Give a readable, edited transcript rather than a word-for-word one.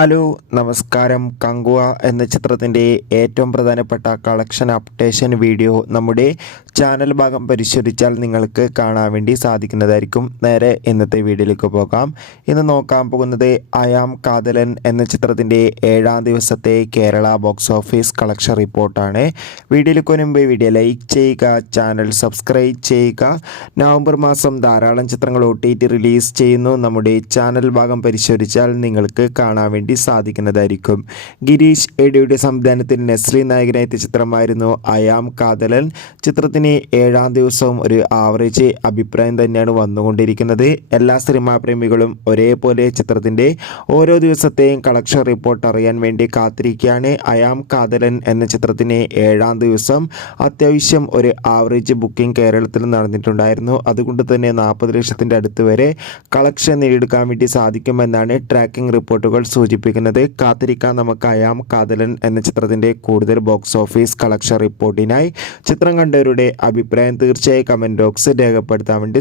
Hello നമസ്കാരം. കങ്കുവ എന്ന ചിത്രത്തിൻ്റെ ഏറ്റവും പ്രധാനപ്പെട്ട കളക്ഷൻ അപ്ഡേഷൻ വീഡിയോ നമ്മുടെ ചാനൽ ഭാഗം പരിശോധിച്ചാൽ നിങ്ങൾക്ക് കാണാൻ വേണ്ടി സാധിക്കുന്നതായിരിക്കും. നേരെ ഇന്നത്തെ വീഡിയോയിലേക്ക് പോകാം. ഇന്ന് നോക്കാൻ പോകുന്നത് അയാം കാതലൻ എന്ന ചിത്രത്തിൻ്റെ 7ാം ദിവസത്തെ കേരള ബോക്സ് ഓഫീസ് കളക്ഷൻ റിപ്പോർട്ടാണ്. വീഡിയോയിലേക്ക് മുൻപ് വീഡിയോ ലൈക്ക് ചെയ്യുക, ചാനൽ സബ്സ്ക്രൈബ് ചെയ്യുക. നവംബർ മാസം ധാരാളം ചിത്രങ്ങൾ OTT റിലീസ് ചെയ്യുന്നു. നമ്മുടെ ചാനൽ ഭാഗം പരിശോധിച്ചാൽ നിങ്ങൾക്ക് കാണാൻ വേണ്ടി സാധിക്കുന്നതായിരിക്കും. ഗിരീഷ് എഡിയുടെ സംവിധാനത്തിൽ നസ്രീൻ നായകനെത്തിയ ചിത്രമായിരുന്നു അയാം കാതലൻ. ചിത്രത്തിന് 7ാം ദിവസവും ഒരു ആവറേജ് അഭിപ്രായം തന്നെയാണ് വന്നുകൊണ്ടിരിക്കുന്നത്. എല്ലാ സിനിമാ പ്രേമികളും ഒരേപോലെ ചിത്രത്തിൻ്റെ ഓരോ ദിവസത്തെയും കളക്ഷൻ റിപ്പോർട്ട് അറിയാൻ വേണ്ടി കാത്തിരിക്കുകയാണ്. അയാം കാതലൻ എന്ന ചിത്രത്തിന് 7ാം ദിവസം അത്യാവശ്യം ഒരു ആവറേജ് ബുക്കിംഗ് കേരളത്തിൽ നടന്നിട്ടുണ്ടായിരുന്നു. അതുകൊണ്ട് തന്നെ 40 ലക്ഷത്തിൻ്റെ അടുത്ത് വരെ കളക്ഷൻ നേടിയെടുക്കാൻ വേണ്ടി സാധിക്കുമെന്നാണ് ട്രാക്കിംഗ് റിപ്പോർട്ടുകൾ സൂചിപ്പിക്കുന്നത്. കാത്തിരിക്കാൻ നമുക്ക് അയാം കാതലൻ എന്ന ചിത്രത്തിൻ്റെ കൂടുതൽ ബോക്സ് ഓഫീസ് കളക്ഷൻ റിപ്പോർട്ടിനായി. ചിത്രം കണ്ടവരുടെ അഭിപ്രായം തീർച്ചയായും കമൻറ്റ് ബോക്സ് രേഖപ്പെടുത്താൻ വേണ്ടി